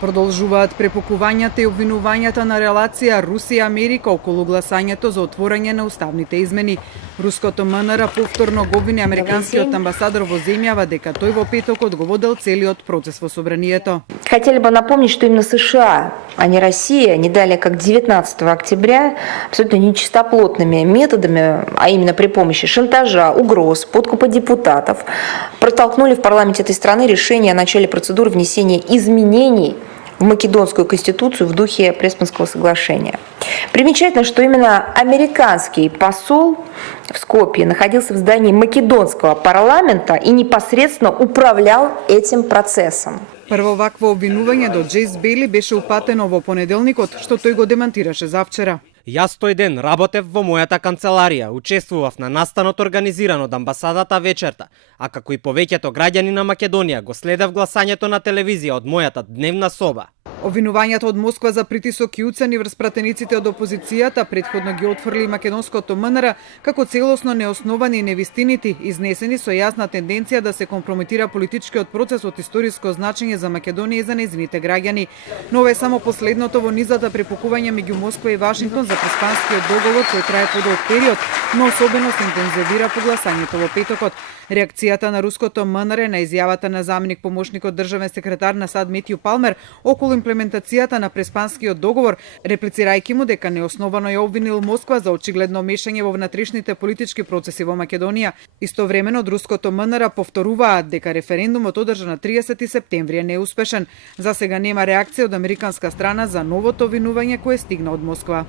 Продолжуваат препукувањата и обвинувањата на релација Русија-Америка околу гласањето за отворање на уставните измени. Руското МНР повторно го обвини американскиот амбасадор во земјава дека тој во петокот го водел целиот процес во собранието. Хотели бы напомнить, что именно США, а не Россия, не далее как 19 октября абсолютно нечистоплотными методами, а именно при помощи шантажа, угроз, подкупа депутатов, протолкнули в парламенте этой страны решение о начале процедуры внесения изменений в Македонскую конституцию в духе Преспанского соглашения. Примечательно, что именно американский посол в Скопье находился в здании македонского парламента и непосредственно управлял этим процессом. Прво вакво обвинување до Джейс Бейли беше упатено во понеделникот, што тој го демантираше завчера. Јас тој ден работев во мојата канцеларија, учествував на настанот организиран од амбасадата вечерта, а како и повеќето граѓани на Македонија го следев гласањето на телевизија од мојата дневна соба. Обвинувањата од Москва за притисок и уцени врз пратениците од опозицијата претходно ги отфрли македонското МНР како целосно неосновани и невистинити, изнесени со јасна тенденција да се компрометира политичкиот процес од историско значење за Македонија и за нејзините граѓани. Но ова е само последното во низата препукувања меѓу Москва и Вашингтон за Преспанскиот договор кој трае подолг период, но особено се интензивира по гласањето во петокот. Реакцијата на руското МНР на изјавата на заменик помошникот државен секретар на САД Метју Палмер околу имплементацијата на Преспанскиот договор, реплицирајќи му дека неосновано ја обвинил Москва за очигледно мешање во внатрешните политички процеси во Македонија. Истовремено од руското МНР повторуваат дека референдумот одржан на 30 септември е неуспешен. За сега нема реакција од американска страна за новото обвинување кое стигна од Москва.